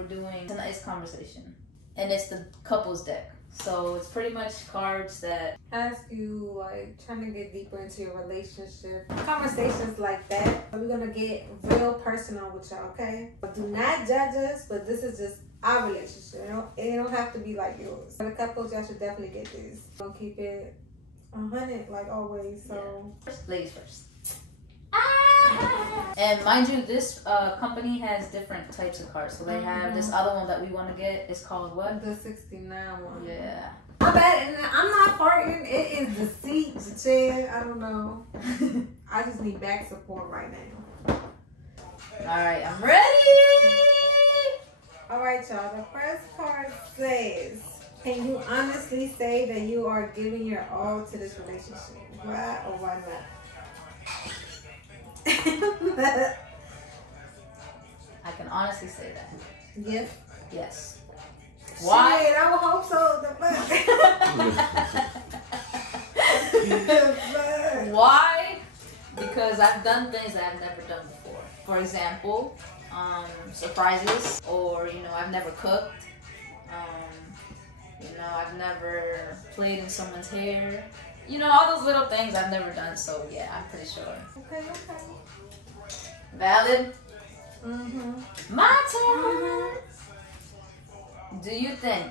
We're doing tonight's conversation, and it's the couples deck. So it's pretty much cards that ask you, like, trying to get deeper into your relationship. Conversations like that. We're gonna get real personal with y'all, okay? But do not judge us, but this is just our relationship. It don't have to be like yours. For the couples, y'all should definitely get this. We'll keep it 100 like always. So yeah. Ladies first. And mind you, this company has different types of cards. So they have this other one that we want to get. It's called what? The 69 one. Yeah. My bad. And I'm not farting. It is the seat, the chair. I don't know. I just need back support right now. Alright, I'm ready. Alright, y'all. The first card says, can you honestly say that you are giving your all to this relationship? Why or why not? I can honestly say that. Yes. Yes. Why? Shit, I would hope so. Why? Because I've done things that I've never done before. For example, surprises, or I've never cooked. I've never played in someone's hair. All those little things I've never done, so yeah, I'm pretty sure. Okay. Valid? Mm-hmm. My turn! Do you think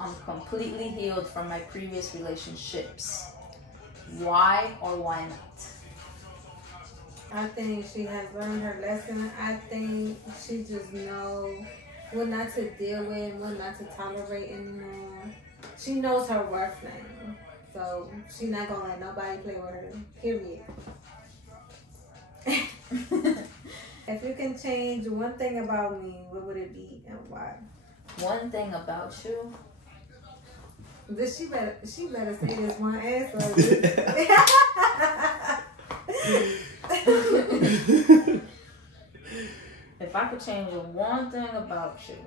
I'm completely healed from my previous relationships? Why or why not? I think she has learned her lesson. I think she just knows what not to deal with, what not to tolerate anymore. She knows her worth now. So she's not gonna let nobody play with her. Period. If you can change one thing about me, what would it be and why? One thing about you? She better say this one answer. If I could change one thing about you.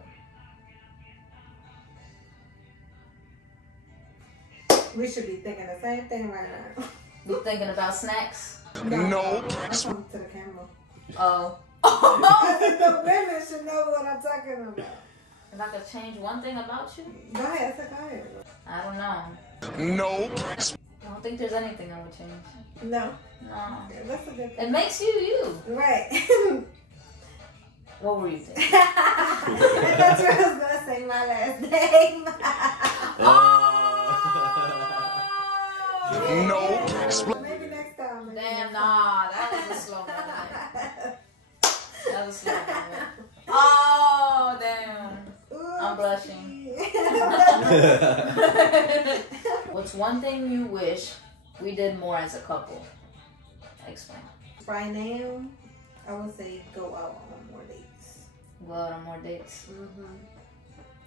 We should be thinking the same thing right now. You thinking about snacks? No. I'm talking to the camera. Oh. The women should know what I'm talking about. If I could change one thing about you? Go ahead. I don't know. No. I don't think there's anything I would change. No. No. That's a good thing. It makes you you. Right. What were you thinking? I thought you was going to say my last name. No. Maybe next time. Damn, nah. That was a slow moment. That was a slow moment. Oh, damn. Ooh, I'm blushing. What's one thing you wish we did more as a couple? Explain. Right now, I would say go out on more dates. Go out on more dates.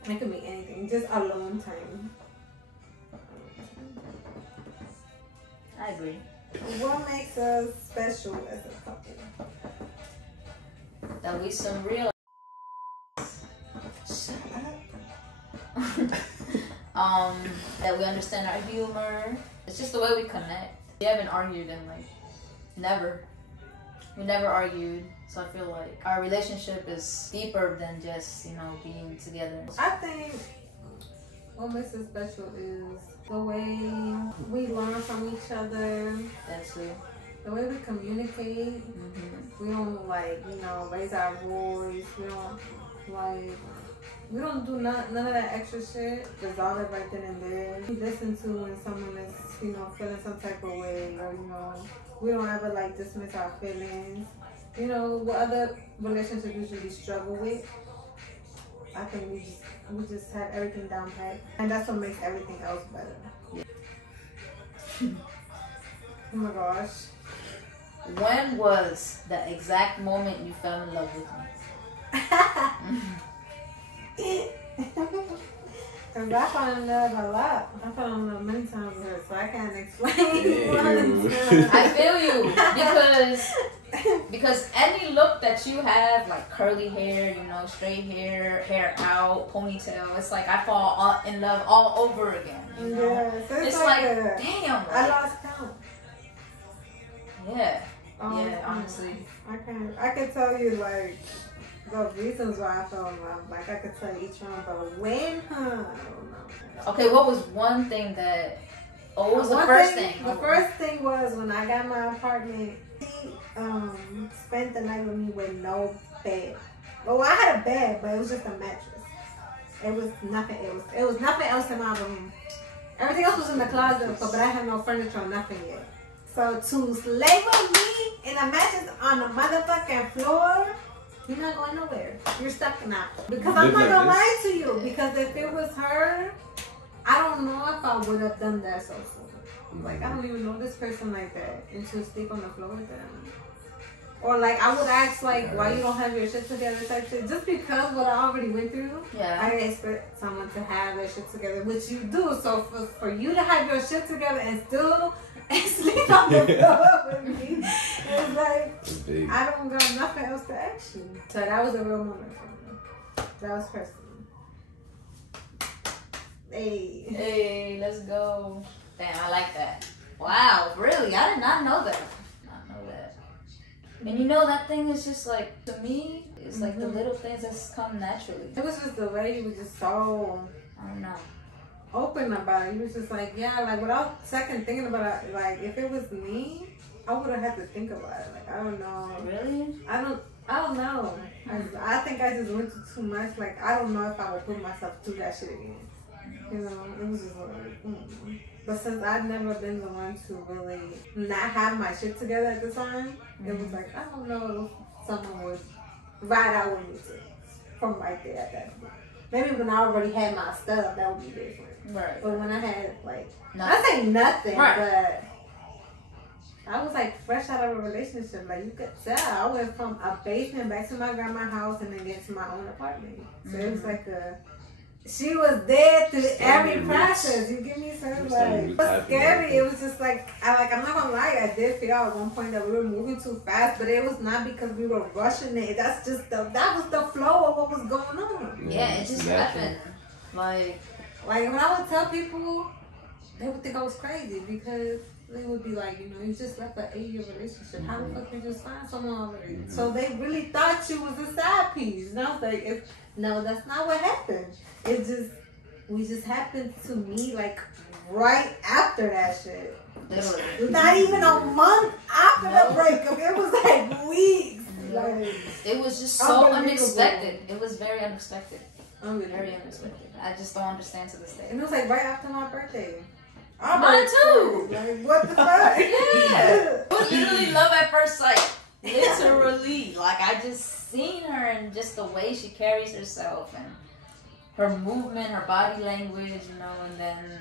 It could be anything, just alone time. I agree. What makes us special as a couple? That we some real. Shut up. That we understand our humor. It's just the way we connect. We haven't argued in never. We never argued, so I feel like our relationship is deeper than just being together. I think what makes it special is the way we learn from each other. That's true. The way we communicate. We don't raise our voice. We don't do none of that extra shit. Resolve it right then and there. We listen to when someone is feeling some type of way, or we don't ever dismiss our feelings. What other relationships usually struggle with. I think we just have everything down pat, and that's what makes everything else better. Oh my gosh. When was the exact moment you fell in love with me? Because I fall in love a lot. I fell in love many times with her, so I can't explain. I feel you because any look that you have, like curly hair, straight hair out, ponytail, it's like I fall in love all over again. Yeah, so it's like damn. I lost count. Yeah. Yeah, honestly. I can tell you The reasons why I fell in love, like I could tell each one, but when, I don't know. Okay, what was one thing that? Oh, what was the first thing? The first thing was when I got my apartment. He spent the night with me with no bed. Well, I had a bed, but it was just a mattress. It was nothing. It was nothing else in my room. Everything else was in the closet, but I had no furniture or nothing yet. So to slay with me in a mattress on the motherfucking floor, you're not going nowhere. You're stuck now. Because I'm not gonna lie to you. Because if it was her, I don't know if I would have done that so soon. Like, I don't even know this person like that. And to sleep on the floor with them. Or like, I would ask like, why you don't have your shit together type shit. Just because what I already went through. Yeah. I expect someone to have their shit together, which you do. So for you to have your shit together and still sleep on the floor with me, it's like, I don't got nothing else to ask you. So that was a real moment for me. That was personal. Hey, let's go. Damn, I like that. Wow, really? I did not know that. Not know that. And you know, that thing is just like, to me, it's like the little things that's come naturally. It was just the way he was just so, I don't know, open about it. He was just like, yeah, like without second thinking about it, like if it was me, I would have had to think about it. Like, I don't know. Really? I don't know. I think I just went through too much. Like, I don't know if I would put myself through that shit again. You know, it was just like, But since I've never been the one to really not have my shit together at the time, it was like, I don't know if someone would ride out with me too, from right there at that point. Maybe when I already had my stuff, that would be different. Right. But when I had, like, nothing. I say nothing, right. but I was like fresh out of a relationship. Like, you could tell I went from a basement back to my grandma's house and then get to my own apartment. So it was like she was there through every process. You give me some, like, it was scary. It was just like, I'm not gonna lie, I did feel at one point that we were moving too fast, but it was not because we were rushing it. That's just that was the flow of what was going on. Yeah, it just happened. Like when I would tell people, they would think I was crazy because they would be like, you know, you just left an 8-year relationship. How the fuck did you just find someone already? So they really thought you was a side piece. And I was like, no, that's not what happened. We just happened to meet like right after that shit. literally. Not even a month after the breakup. It was like weeks. Like, it was just so unexpected. It was very unexpected. Very unexpected. I just don't understand to this day. And it was like right after my birthday. Mine too. Like, what the fuck? Yeah. It was literally love at first sight. Literally. Like, I just seen her and just the way she carries herself and her movement, her body language, you know, and then...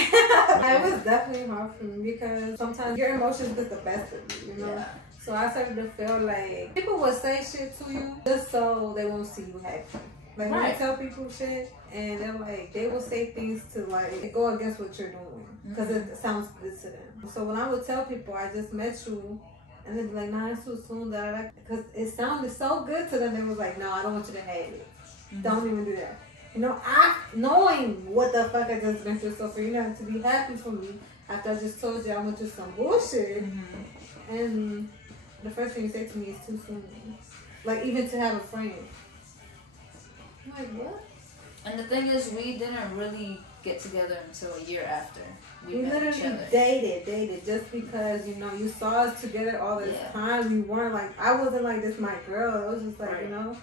It was definitely hard for me because sometimes your emotions get the best of you, you know? Yeah. So I started to feel like people would say shit to you just so they won't see you happy. Like, when you tell people shit, and they're like, they will say things to like go against what you're doing because it sounds good to them. So when I would tell people I just met you, and they'd be like, nah, it's too soon, because it sounded so good to them. They was like, no, I don't want you to have it. Don't even do that. You know, knowing what the fuck I just went through, so for you not to be happy for me after I just told you I went through some bullshit, and the first thing you say to me is too soon. Like, even to have a friend. I'm like, what? And the thing is, we didn't really get together until a year after we met each literally other. dated just because, you know, you saw us together all this time. We weren't like, I wasn't like, this my girl. It was just like, you know,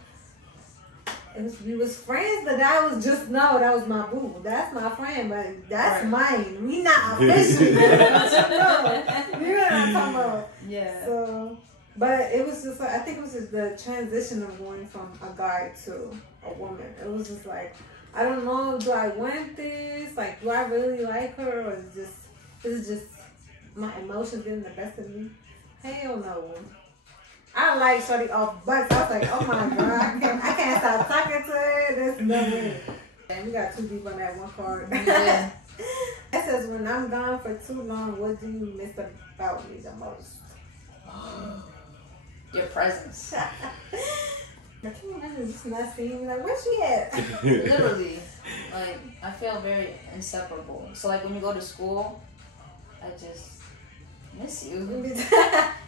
we was friends, but that was just, no, that was my boo. That's my friend, but that's mine. We not official. You know what I'm talking about. Yeah. So, but it was just like, I think it was just the transition of going from a guy to a woman. It was just like, I don't know, do I want this? Like, do I really like her? Or is it just my emotions getting the best of me? Hell no. I like shorty off bus. I was like, oh my God, I can't stop talking to her. There's no way. And we got 2 people on that one card. Yeah. It says, when I'm gone for too long, what do you miss about me the most? Your presence. I can't imagine just not seeing me. Like, where's she at? Literally. Like, I feel very inseparable. So, like, when you go to school, I just miss you.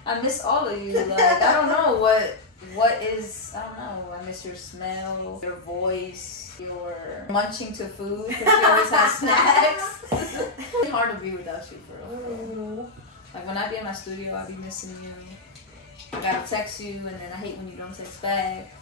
I miss all of you. Like, I don't know what What is, I don't know, I miss your smell, your voice, your munching to food, because you always have snacks. It's hard to be without you, for real. Like when I be in my studio, I be missing you. I gotta text you, and then I hate when you don't text back.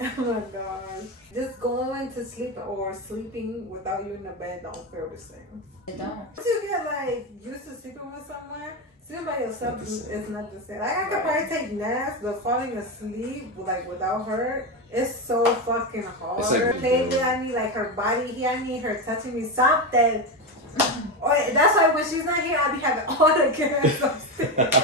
Oh my gosh. Just going to sleep or sleeping without you in the bed don't feel the same. It don't. Once you get like used to sleeping with someone, sleeping by yourself is not the same. Like I could probably take naps, but falling asleep like without her, it's so fucking hard. It's like, Lately, I need like her body. I need her touching me, something. Or that's why when she's not here, I be having all the girls upstairs.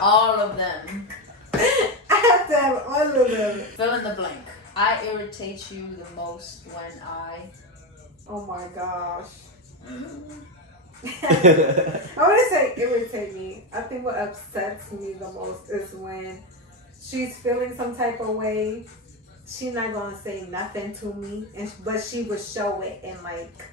All of them. I have to have all of them. Fill in the blank. I irritate you the most when I... Oh my gosh. I wouldn't say irritate me. I think what upsets me the most is when she's feeling some type of way. She's not gonna say nothing to me, but she would show it in like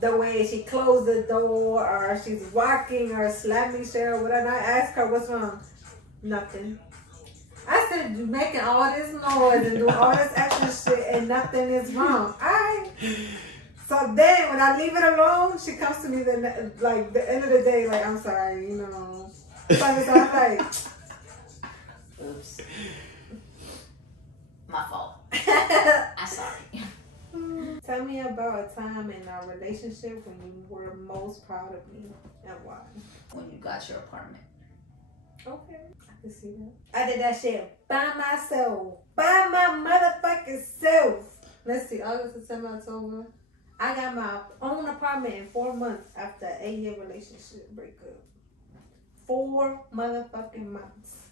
the way she closed the door, or she's walking, or slapping shit, or whatever. I ask her what's wrong. Nothing. I said you making all this noise and doing all this extra shit, and nothing is wrong. So then when I leave it alone, she comes to me like the end of the day, like, I'm sorry, you know. So I'm like, oops. My fault. I'm sorry. Tell me about a time in our relationship when you were most proud of me and why. When you got your apartment. Okay, I can see that. I did that shit by myself. By my motherfucking self. Let's see, August, September, October. I got my own apartment in 4 months after an 8-year relationship breakup. 4 motherfucking months.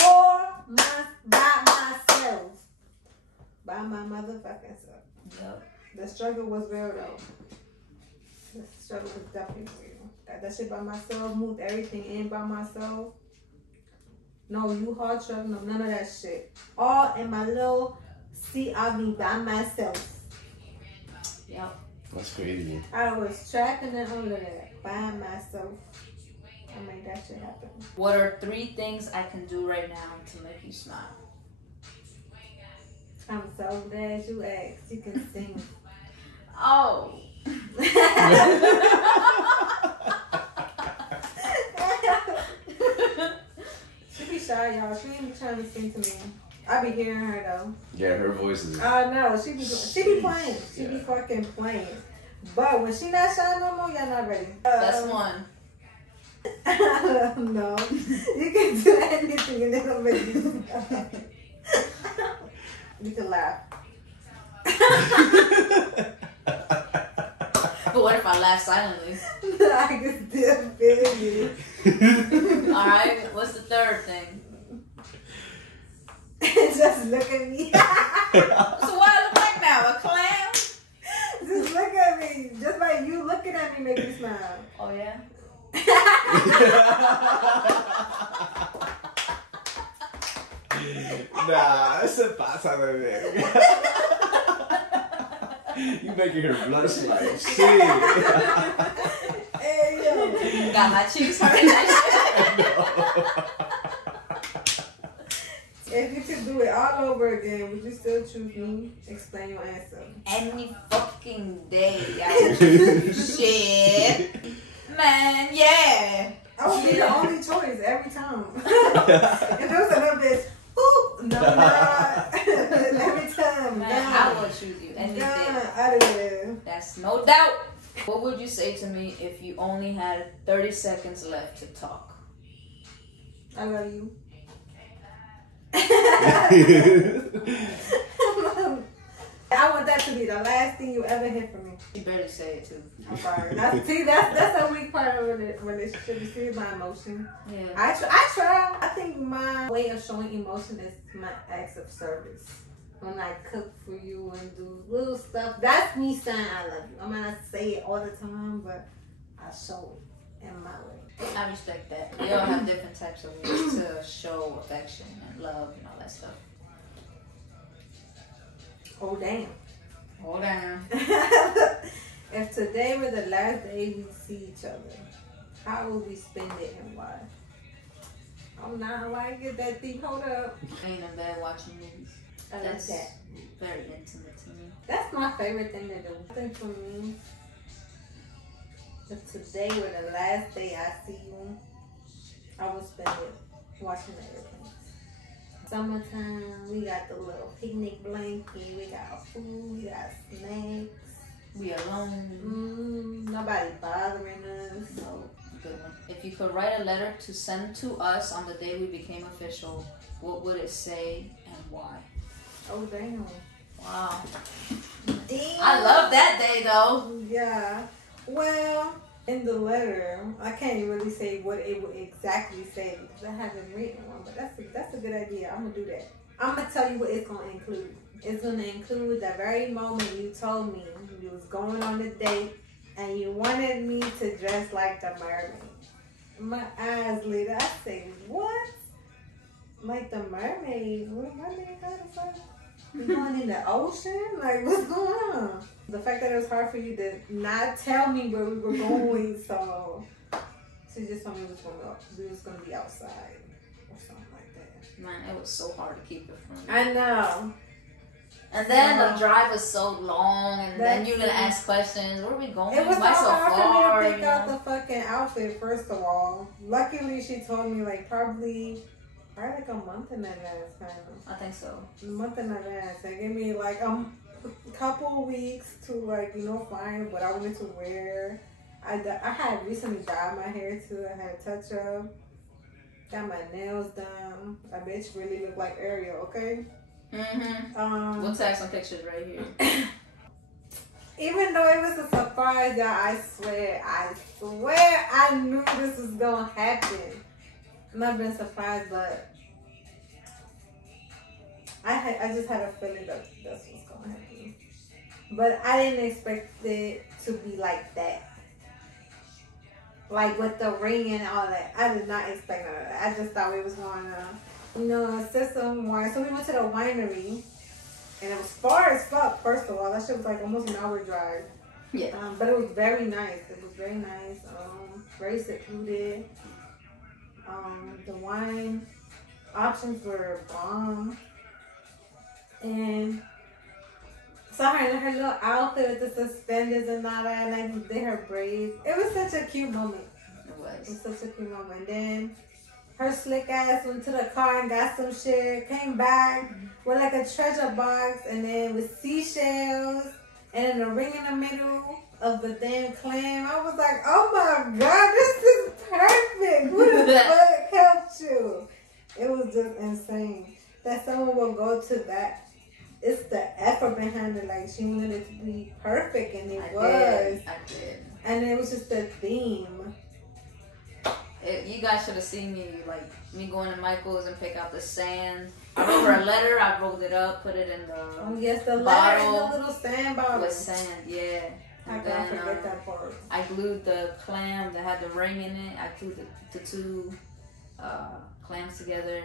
4 months by myself. By my motherfucking self. Yep. The struggle was real though. The struggle was definitely real. Got that shit by myself, moved everything in by myself. No U-Haul truck, no none of that shit. All in my little CRV by myself. Yep. That's crazy. I was trapping and all of that by myself. I made that shit happen. What are 3 things I can do right now to make you smile? I'm so glad you asked. You can sing. Oh. She be shy, y'all. She ain't be trying to sing to me. I be hearing her though. Yeah, her voice is. No, she be playing. She be fucking playing. But when she not shy no more, y'all not ready. That's one. No, you can do anything and then I'm ready. You can laugh. But what if I laugh silently? I can still feel you. Alright, what's the 3rd thing? Just look at me. So what I look like now? A clown? Just look at me. Just like you looking at me make me smile. Oh yeah? Nah, se pasa, bebé. You making her blush like shit. Hey, yo. Got my cheeks hurt. If you could do it all over again, would you still choose me? Explain your answer. Any fucking day I would choose shit. Man, yeah. I would be the only choice every time. If there was another bitch, ooh, no, not. Every time. Man, Gone. I would choose you any Gone. day. Out of there. That's no doubt. What would you say to me if you only had 30 seconds left to talk? I love you. I want that to be the last thing you ever hear from me. You better say it too. I'm sorry. See, that's a weak part of a relationship. You see my emotion. Yeah. I try. I think my way of showing emotion is my acts of service. When I cook for you and do little stuff, that's me saying I love you. I might not say it all the time, but I show it in my way. I respect that. We all have different types of ways to show affection and love and all that stuff. Oh, damn. Hold on. If today were the last day we see each other, how would we spend it and why? Oh, nah, why I get that deep? Hold up. I ain't in bed watching movies. I like That's that. very intimate to me. That's my favorite thing to do. I think for me, if today were the last day I see you, I would spend it watching the airplanes. Summertime, we got the little picnic blanket, we got food, we got snacks. We alone. Nobody bothering us. No, good one. If you could write a letter to send to us on the day we became official, what would it say and why? Oh, damn. Wow. Damn. I love that day though. Yeah. Well, in the letter, I can't really say what it would exactly say because I haven't written one, but that's a good idea. I'm going to do that. I'm going to tell you what it's going to include. It's going to include the very moment you told me you was going on a date and you wanted me to dress like the mermaid. My eyes lit up. I say, what? Like the mermaid? What mermaid? How the fuck? You going in the ocean? Like, what's going on? The fact that it was hard for you to not tell me where we were going, so she just told me we was gonna be outside or something like that. Man, it was so hard to keep it from me. I know. And then the drive was so long, and then you're gonna ask questions. Where are we going? It was Why so hard far? for me to pick out the fucking outfit, first of all. Luckily, she told me like probably like a month in advance, kind of. I think so. A month in advance. They gave me like a couple weeks to like, find what I wanted to wear. I had recently dyed my hair too. I had a touch up. Got my nails done. That bitch really looked like Ariel, okay? Mm-hmm. We'll tag some pictures right here. Even though it was a surprise, y'all, I swear I knew this was gonna happen. I'm not been surprised, but I just had a feeling that that's what's gonna happen. But I didn't expect it to be like that. Like with the ring and all that. I did not expect none of that. I just thought we was going to, sit some wine. So we went to the winery. And it was far as fuck, first of all. That shit was like almost an hour drive. Yeah. But it was very nice. It was very nice. Very secluded. The wine options were bomb. And saw her in her little outfit with the suspenders and all that, and I did her braids. It was such a cute moment. It was. It was such a cute moment. And then her slick ass went to the car and got some shit, came back with like a treasure box, and then with seashells, and then a ring in the middle of the damn clam. I was like, oh my God, this is perfect. Who the fuck helped you? It was just insane that someone will go to that. It's the effort behind it. Like, she wanted it to be perfect, and it was. I did. And it was just the theme. You guys should have seen me going to Michael's and pick out the sand. I wrote her a letter. I rolled it up, put it in the the bottle letter in the little sand bottle. with sand. Yeah. I can't forget that part. I glued the clam that had the ring in it. I glued the two clams together.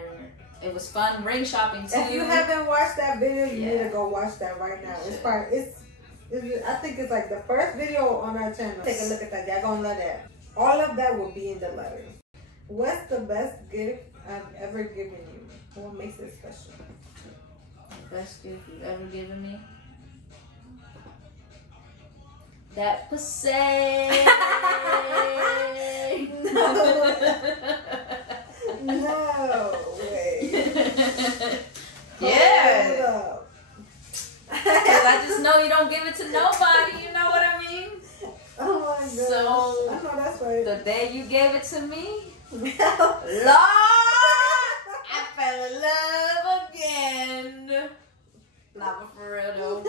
It was fun ring shopping too. If you haven't watched that video, you need to go watch that right now. I think it's like the first video on our channel. Take a look at that. Y'all gonna love that. All of that will be in the letter. What's the best gift I've ever given you? What makes it special? The best gift you've ever given me? That pussy. No way. Yeah. Because I just know you don't give it to nobody. You know what I mean? Oh my God. So I know that's right. The day you gave it to me, Lord, I fell in love again. Nah, but for real though.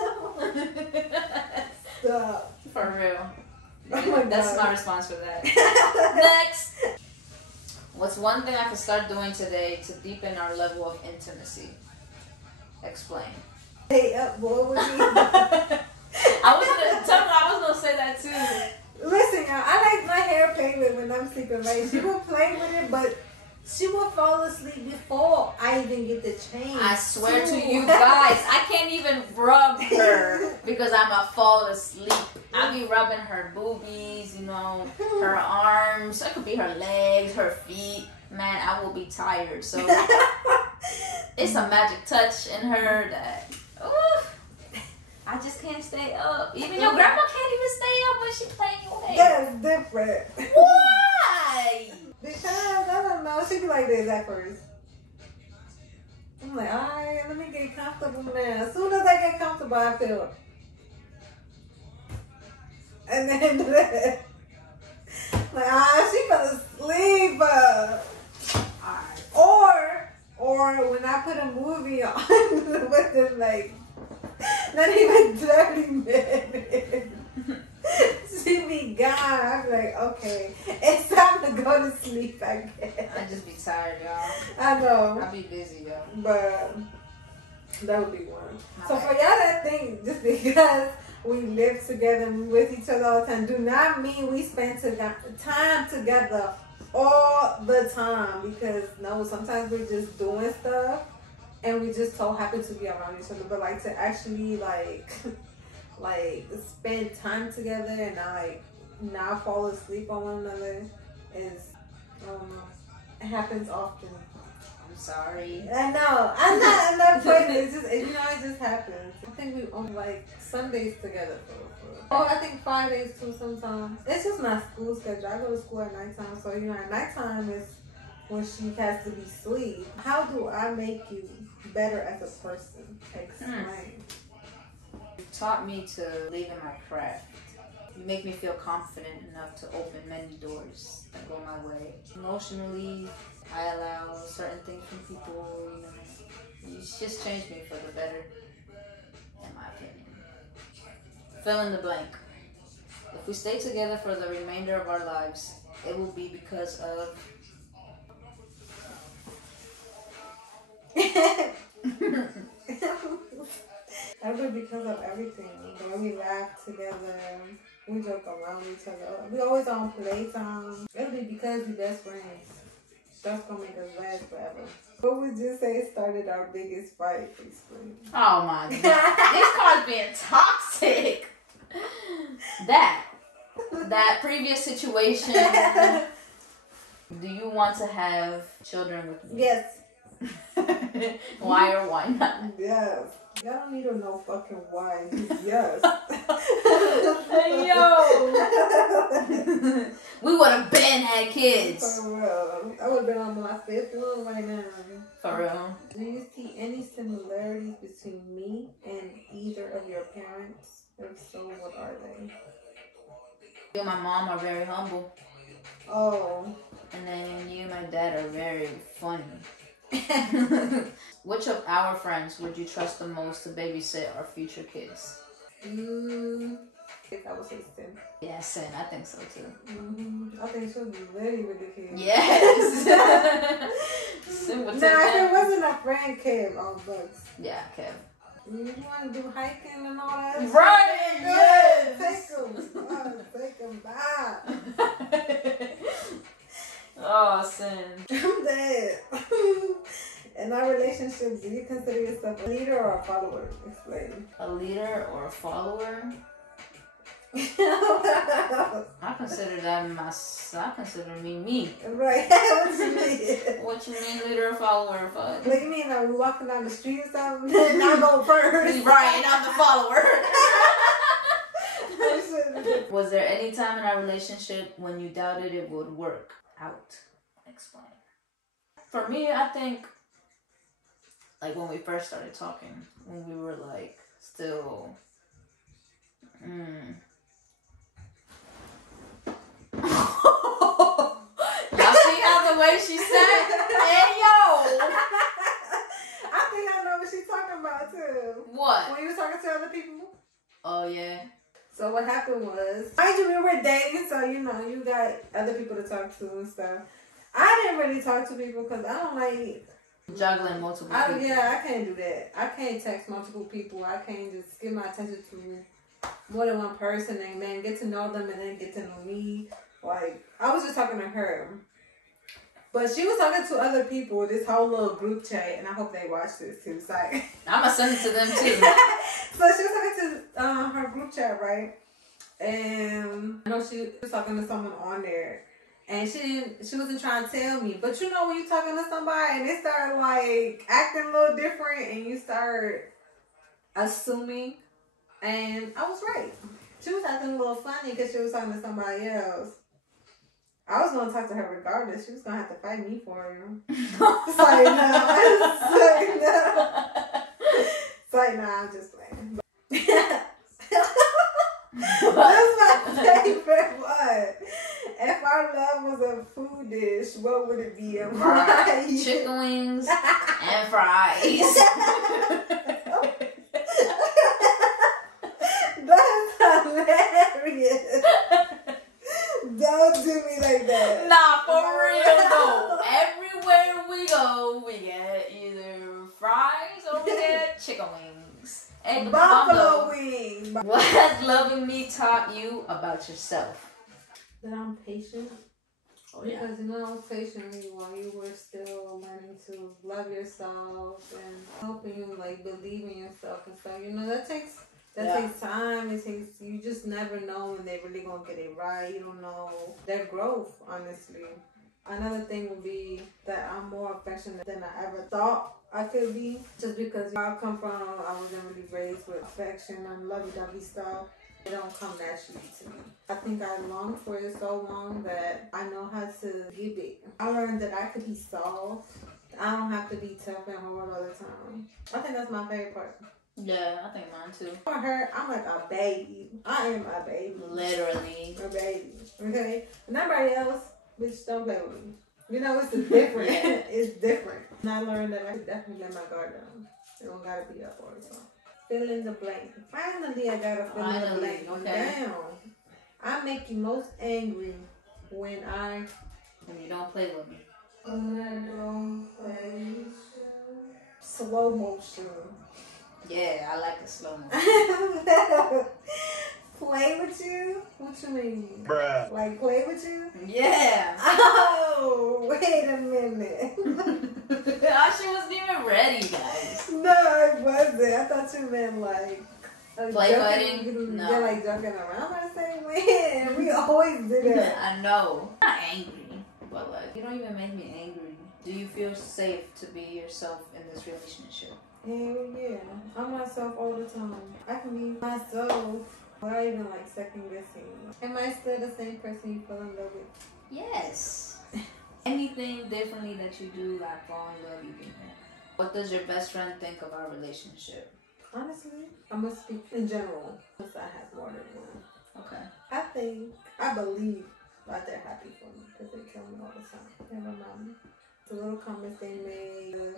Stop. For real. Oh my That's God. my response for that. Next. What's one thing I could start doing today to deepen our level of intimacy? Explain. Hey, up, boy. What you I was gonna say that too. Listen, y'all, I like my hair played with when I'm sleeping, right? She will play with it, but she will fall asleep before I even get the change. I swear to you guys, I can't even rub her because I'ma fall asleep. I'll be rubbing her boobies, her arms. It could be her legs, her feet. man, I will be tired. So it's a magic touch in her that, ooh, I just can't stay up. Even your grandma can't even stay up when she playing your hair. That's different. Why? Because, I don't know, she be like this at first. I'm like, alright, let me get comfortable now. As soon as I get comfortable, I feel. And then, like, she fell asleep. Or when I put a movie on with them, like, not even 30 minutes. She be gone. I be like, okay, it's time to go to sleep, I guess. I just be tired, y'all. I know. I be busy, y'all. But that would be one. So for y'all that think just because we live together and we with each other all the time, do not mean we spend time together all the time. Because no, sometimes we're just doing stuff and we just so happy to be around each other. But like to actually like spend time together and not fall asleep on one another is it happens often. I'm sorry. I know. I'm not putting it. It's just, it just happens. I think we own like Sundays together for. Oh, I think Fridays too sometimes. It's just my school schedule. I go to school at nighttime, so at nighttime is when she has to be asleep. How do I make you better as a person? Explain. You taught me to believe in my craft. You make me feel confident enough to open many doors that go my way. Emotionally, I allow certain things from people, You just changed me for the better, in my opinion. Fill in the blank. If we stay together for the remainder of our lives, it will be because of... Ever because of everything. The way we laugh together, we joke around each other. We always on playtime. It'll be because we best friends. That's gonna make us last forever. What would you say started our biggest fight? Explain. Oh my God. These cards being toxic. That previous situation. Do you want to have children with me? Yes. Why or why not? Yes. Y'all don't need to know fucking why. Yes. Hey, yo. We would have been had kids. For real. I would have been on my fifth one right now. For real. Do you see any similarities between me and either of your parents? If so, what are they? You and my mom are very humble. Oh. And then you and my dad are very funny. Which of our friends would you trust the most to babysit our future kids? I would say Sin. Yeah, Sin. I think so too. I think she'll be ready with the kids. Yes. Sin would take if it wasn't a friend, Kev on books. Yeah, Kev. You want to do hiking and all that? Right. Yes. Take them. Bye. Oh, Sin. I'm dead. In our relationship, do you consider yourself a leader or a follower? Explain. A leader or a follower? I consider that I consider me. Right. What you mean? What you mean, leader or follower? Fuck. What you mean? Are we walking down the street or something? And I go first. Right, and I'm the follower. Was there any time in our relationship when you doubted it would work out? Explain. For me, I think, like when we first started talking, when we were like still, Y'all see how the way she said, hey yo. I think I know what she's talking about too. What? When you were talking to other people? Oh yeah. So what happened was, mind you, we were dating, so you got other people to talk to and stuff. I didn't really talk to people because I don't like juggling multiple people. Yeah, I can't do that. I can't text multiple people. I can't just give my attention to more than one person and then get to know them and then get to know me. Like, I was just talking to her. But she was talking to other people, this whole little group chat, and I hope they watch this too. It's like, I'm going to send it to them too. So she was talking to her group chat, right? And I know she was talking to someone on there. And she wasn't trying to tell me. But you know when you're talking to somebody and they start like acting a little different and you start assuming, and I was right. She was acting a little funny because she was talking to somebody else. I was going to talk to her regardless. She was going to have to fight me for her. It's like, no. It's like, nah, I'm just playing. That's my favorite one. If our love was a food dish, what would it be? Fries. Chicken wings and fries. That's hilarious. Don't do me like that. Nah, for real though. Everywhere we go, we get either fries or we get chicken wings. Hey, Buffalo wings. What has loving me taught you about yourself? That I'm patient. Oh, yeah. Because you know I was patient with you while you were still learning to love yourself and helping you like believe in yourself and stuff. You know that takes time. It takes, you just never know when they really gonna get it right. You don't know their growth, honestly. Another thing would be that I'm more affectionate than I ever thought I could be. Just because where I come from, I wasn't really raised with affection and lovey-dovey stuff. It don't come naturally to me. I think I longed for it so long that I know how to give it. I learned that I could be soft. I don't have to be tough and hard all the time. I think that's my favorite part. Yeah, I think mine too. For her, I'm like a baby. I am a baby. Literally. A baby. Okay? And everybody else, bitch, don't play with me. You know, it's different. It's different. And I learned that I could definitely let my guard down. It don't gotta be up all the time. Fill in the blank. Finally, I gotta fill in the blank. Okay. Damn. I make you most angry when you don't play with me. When I don't play slow motion. Yeah, I like the slow motion. Play with you? What you mean? Bruh. Like play with you? Yeah. Oh, wait a minute. She wasn't even ready, guys. No, I wasn't. I thought you meant like play fighting? No. They're like joking around. I say, man, we always do that. I know. I'm not angry, but like, you don't even make me angry. Do you feel safe to be yourself in this relationship? Hell yeah. I'm myself all the time. I can be myself without even like second guessing. Am I still the same person you fell in love with? Yes. Anything differently that you do, like fall in love, you can. What does your best friend think of our relationship? Honestly, I'm gonna speak in general because I have more than one. Okay. I believe that they're happy for me because they tell me all the time. They remind me. The little comments they made,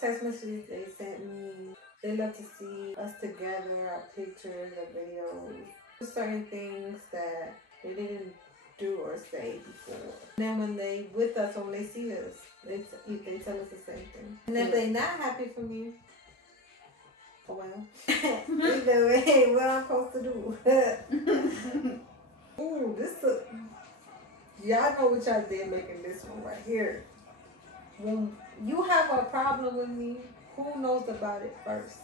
text messages they sent me. They love to see us together, our pictures, our videos. Certain things that they didn't do or say before. And then when they with us, when they see us, they tell us the same thing. And if they're not happy for me, oh well. Either way, what I'm supposed to do. Ooh, y'all know what y'all did making this one right here. When you have a problem with me, who knows about it first?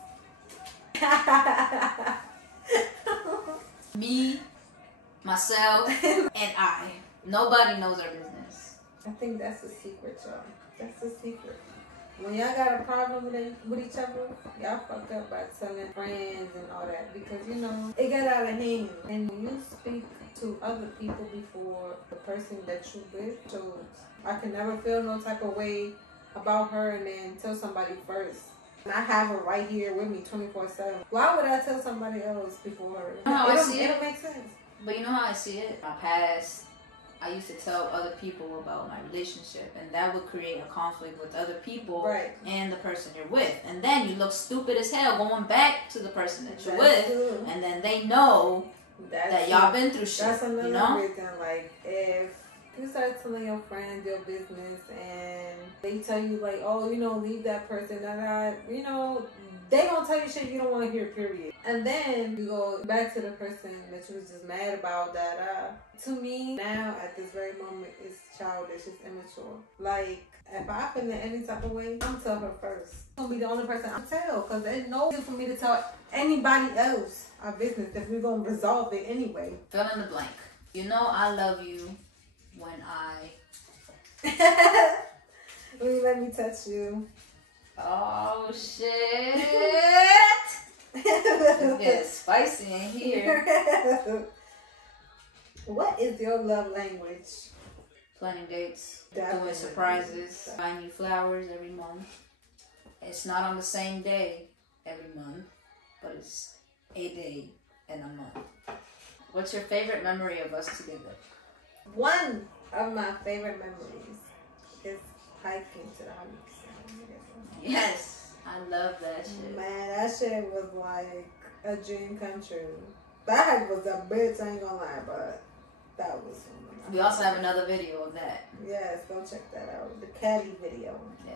Me, myself, and I. Nobody knows our business. I think that's the secret, y'all. That's the secret. When y'all got a problem with each other, y'all fucked up by telling friends and all that because, you know, it got out of hand. And when you speak to other people before the person that you with, so I can never feel no type of way about her and then tell somebody first. And I have her right here with me 24/7. Why would I tell somebody else before her? You know how I see It it? don't make sense. But you know how I see it? My past, I used to tell other people about my relationship, and that would create a conflict with other people and the person you're with. And then you look stupid as hell going back to the person that you're with, and then they know that y'all been through shit. That's another you know? reason. Like, if you start telling your friends your business and they tell you, like, oh, you know, leave that person, you know, they gonna tell you shit you don't want to hear, period. And then you go back to the person that you was just mad about to me, now, at this very moment, it's childish, it's immature. Like, if I feel in any type of way, I'm tell her first. I'm gonna be the only person I tell, because there's no reason for me to tell anybody else our business if we're gonna resolve it anyway. Fill in the blank. You know I love you when I... Will you let me touch you? Oh, shit. It's getting spicy in here. What is your love language? Planning dates, Definitely. doing surprises, buying you flowers every month. It's not on the same day every month, but it's a day in a month. What's your favorite memory of us together? One of my favorite memories is hiking to the Huntington. Yes, I love that shit. Man, that shit was like a dream come true. That hike was a bitch, I ain't gonna lie, but that was fun. We also have another video of that. Yes, go check that out. The Cali video. Yeah.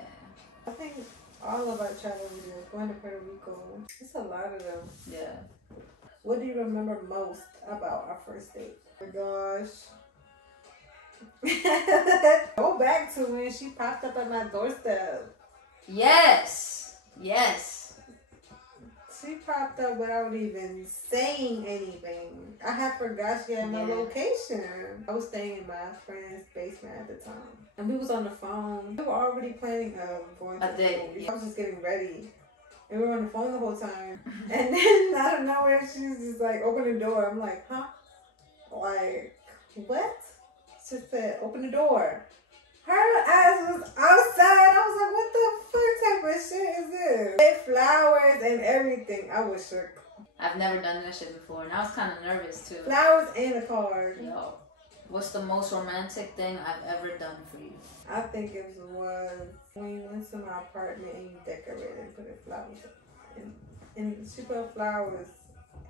I think all of our travel videos, going to Puerto Rico, it's a lot of them. Yeah. What do you remember most about our first date? Oh my gosh. Go back to when she popped up at my doorstep. Yes. Yes. She popped up without even saying anything. I had forgot she had my location. I was staying in my friend's basement at the time. And we was on the phone. We were already planning going to A date. I was just getting ready. And we were on the phone the whole time. And then out of nowhere, she's just like, open the door. I'm like, huh? Like, what? She said, open the door. Her ass was outside. I was like, what the fuck type of shit is this? They had flowers and everything. I was shook. I've never done that shit before, and I was kind of nervous too. Flowers and a card. Yo, what's the most romantic thing I've ever done for you? I think it was when you went to my apartment and you decorated and put flowers up. And she put flowers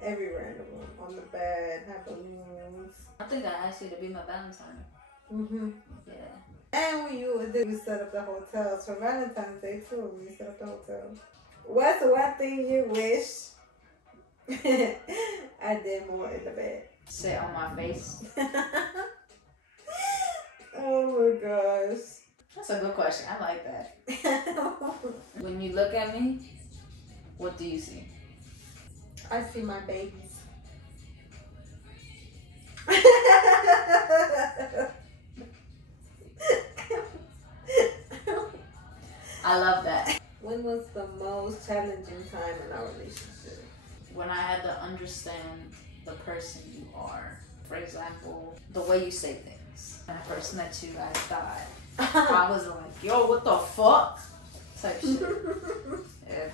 everywhere in the room. On the bed, had balloons. I think I asked you to be my Valentine. Mm-hmm. Yeah. And when you set up the hotels for Valentine's Day too, when you set up the hotel. What's one thing you wish I did more in the bed? Sit on my face. Oh my gosh. That's a good question. I like that. When you look at me, what do you see? I see my babies. I love that. When was the most challenging time in our relationship? When I had to understand the person you are. For example, the way you say things. When I first met you, I thought, I was like, yo, what the fuck? Type shit.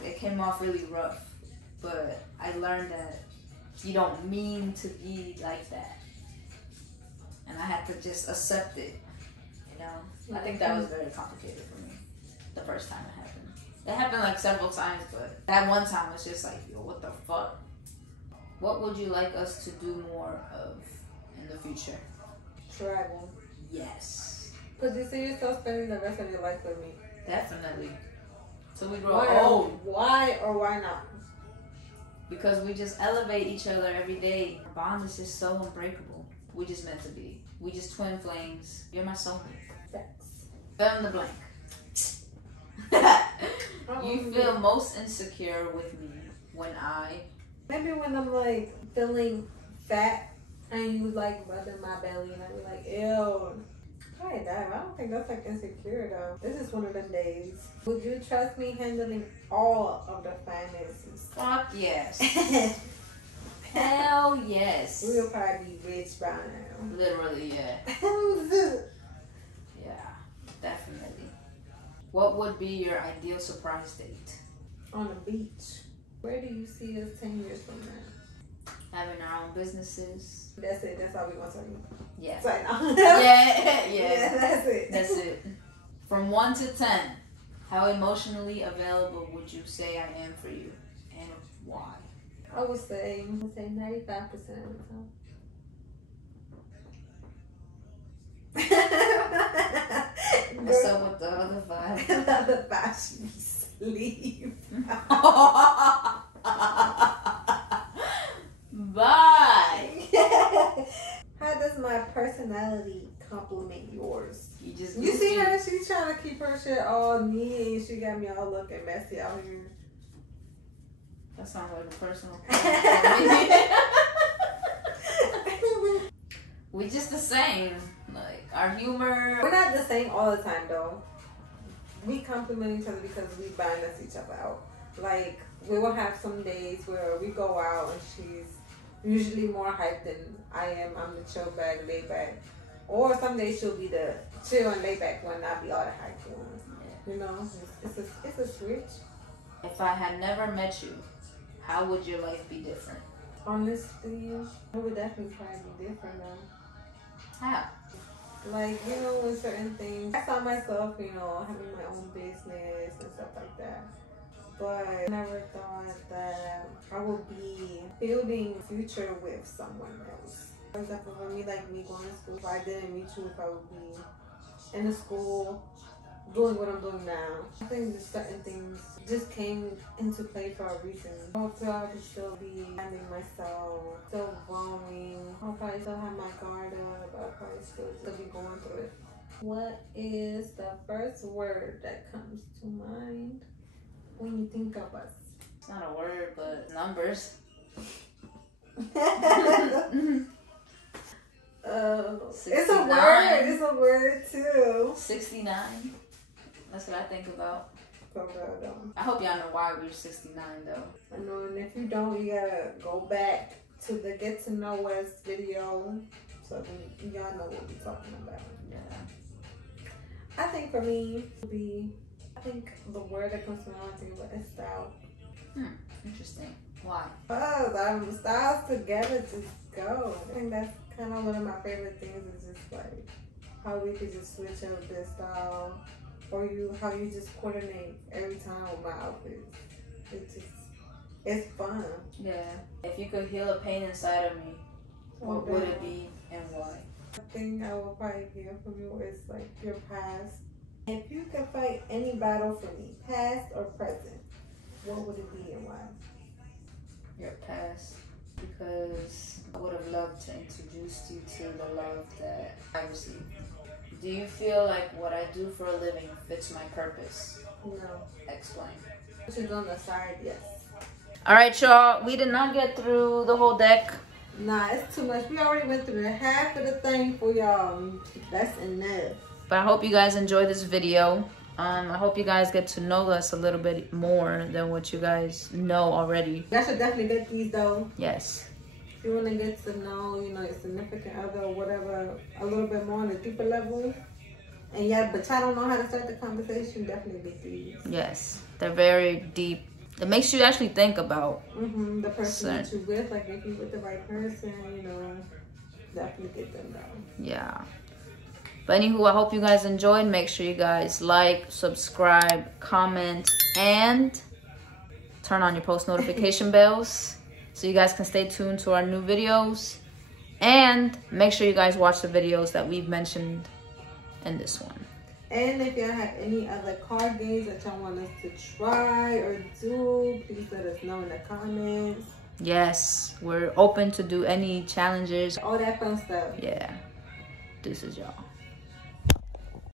It came off really rough. But I learned that you don't mean to be like that. And I had to just accept it. You know? I think that was very complicated for me. The first time it happened. It happened like several times, but that one time it's just like, yo, what the fuck? What would you like us to do more of in the future? Travel. Yes. Because you see yourself spending the rest of your life with me. Definitely. So we grow old. Why or why not? Because we just elevate each other every day. Our bond is just so unbreakable. We just meant to be. We just twin flames. You're my soulmate. Facts. Fill in the blank. You feel most insecure with me when I... Maybe when I'm like feeling fat and you like rubbing my belly and I be like, ew. Alright, I don't think that's like insecure though. This is one of them days. Would you trust me handling all of the finances? Fuck yes. Hell yes. We'll probably be rich by now. Literally, yeah. Yeah, definitely. What would be your ideal surprise date? On the beach. Where do you see us 10 years from now? Having our own businesses. That's it. That's all we want to do. Yeah. Right now. Yeah, that's it. That's it. From 1 to 10, how emotionally available would you say I am for you, and why? I would say 95% of the time. What's up with the other 5? The other 5 should be sleep. Bye. How does my personality complement yours? You see her? She's trying to keep her shit all neat and she got me all looking messy out here. That sounds like a personal We just the same. Like, our humor. We're not the same all the time, though. We compliment each other because we balance each other out. Like, we will have some days where we go out and she's usually more hyped than I am. I'm the chill bag, lay back. Or some days she'll be the chill and lay back one, I'll be all the hyped one. You know, it's a switch. If I had never met you, how would your life be different? Honestly, it would definitely probably be different though. How? Like, you know, with certain things, I saw myself, you know, having my own business and stuff like that. But I never thought that I would be building a future with someone else. For example, for me, like me going to school, if I didn't meet you, if I would be in the school doing what I'm doing now. I think just certain things just came into play for a reason. I hope I would still be finding myself, still growing. I'll probably still have my guard up. I'll probably still be going through it. What is the first word that comes to mind when you think of us? It's not a word, but numbers. It's a word. It's a word too. 69. That's what I think about. Though. I hope y'all know why we're 69 though. I know, and if you don't, you gotta go back to the Get to Know Us video so then y'all know what we're talking about. Yeah. I think for me, I think the word that comes to mind is style. Interesting. Why? Because our styles together just go. I think that's kind of one of my favorite things is just like how we could just switch up the style. Or how you just coordinate every time with my outfits. It's fun. Yeah. If you could heal a pain inside of me, what would it be and why? The thing I will probably hear from you is like your past. If you could fight any battle for me, past or present, what would it be and why? Your past. Because I would have loved to introduce you to the love that I received. Do you feel like what I do for a living fits my purpose? No. Explain. Which is on the side, yes. Alright, y'all. We did not get through the whole deck. Nah, it's too much. We already went through half of the thing for y'all. That's enough. But I hope you guys enjoy this video. I hope you guys get to know us a little bit more than what you guys know already. Y'all should definitely get these though. Yes. If you want to get to know, you know, your significant other or whatever, a little bit more on a deeper level, and yeah, but y'all don't know how to start the conversation, definitely get these. Yes, they're very deep. It makes you actually think about the person that you're with, like if you're with the right person, you know, definitely get them down. Yeah. But anywho, I hope you guys enjoyed. Make sure you guys like, subscribe, comment, and turn on your post notification bells, so you guys can stay tuned to our new videos. And make sure you guys watch the videos that we've mentioned in this one. And if y'all have any other card games that y'all want us to try or do, please let us know in the comments. Yes, we're open to do any challenges. All that fun stuff. Yeah. This is y'all.